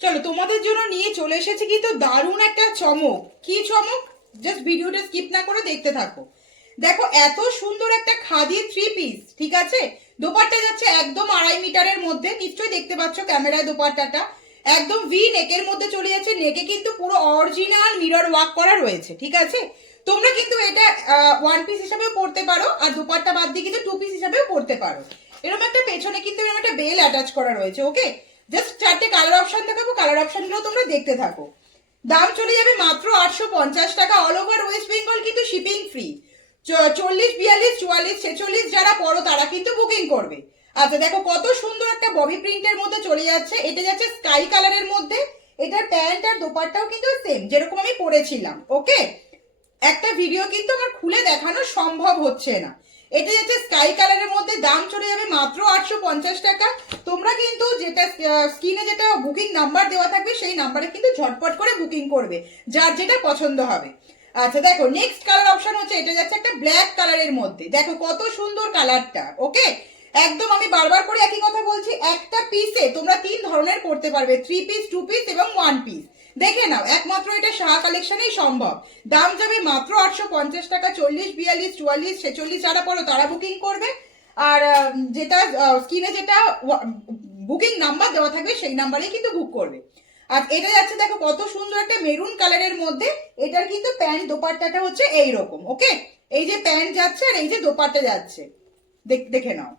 চলো তোমাদের জন্য নিয়ে চলে এসেছি কিন্তু দারুণ একটা চমক। কি চমক? জাস্ট ভিডিওটা স্কিপ না করে দেখতে থাকো। দেখো এত সুন্দর একটা খাদি 3 পিস, ঠিক আছে? দোপাট্টা যাচ্ছে একদম 2.5 মিটারের মধ্যে, নিশ্চয়ই দেখতে পাচ্ছ ক্যামেরায় দোপাট্টাটা একদম ভি নেকের মধ্যে চলে যাচ্ছে। নেকে কিন্তু পুরো অরিজিনাল মিরর ওয়ার্ক করা রয়েছে, ঠিক আছে? তোমরা কিন্তু এটা 1 পিস হিসাবেও পরতে পারো, আর দোপাট্টা বাদ দিয়ে কিন্তু 2 পিস হিসাবেও পরতে পারো। এরকম একটা পেছনে কিন্তু এরকম একটা বেল অ্যাটাচ করা রয়েছে। ওকে, জাস্ট 4টে কালার অপশন দেখাবো, কালার অপশনগুলো তোমরা দেখতে থাকো। দাম চলে যাবে মাত্র 850 টাকা। অল ওভার ওয়েস্ট বেঙ্গল কিন্তু শিপিং ফ্রি। 40, 42, 44, 46 যারা পড়ো তারা কিন্তু বুকিং করবে। আচ্ছা দেখো কত সুন্দর একটা ববি প্রিন্টের মধ্যে চলে যাচ্ছে। এটা যাচ্ছে স্কাই কালারের মধ্যে। এটার প্যান্ট আর দোপাট্টাও কিন্তু সেম যেরকম আমি পরেছিলাম। ওকে, একটা ভিডিও কিন্তু আমার খুলে দেখানো সম্ভব হচ্ছে না। এটা যাচ্ছে স্কাই কালারের মধ্যে, দাম চলে যাবে মাত্র 850 টাকা। তোমরা কিন্তু যেটা স্ক্রিনে যেটা বুকিং নাম্বার দেওয়া থাকবে সেই নাম্বারে কিন্তু ঝটপট করে বুকিং করবে, যার যেটা পছন্দ হবে। আচ্ছা দেখো নেক্সট কালার অপশন হচ্ছে, এটা যাচ্ছে একটা ব্ল্যাক কালারের মধ্যে। দেখো কত সুন্দর কালারটা। ওকে, একদম আমি বারবার করে একই কথা বলছি, একটা পিসে তোমরা 3 ধরনের করতে পারবে, 3 পিস, 2 পিস এবং 1 পিস। দেখে নাও, একমাত্র এটা সাহা কালেকশনেই সম্ভব। দাম যাবে মাত্র 850 টাকা। 40, 42, 44, 46 যারা পড়ো তারা বুকিং করবে, আর যেটা স্ক্রিনে যেটা বুকিং নাম্বার দেওয়া থাকবে সেই নাম্বারেই কিন্তু বুক করবে। আর এটা যাচ্ছে দেখো কত সুন্দর একটা মেরুন কালারের মধ্যে। এটার কিন্তু প্যান্ট দোপাট্টাটা হচ্ছে এইরকম। ওকে, এই যে প্যান্ট যাচ্ছে আর এই যে দোপাট্টা যাচ্ছে, দেখে নাও।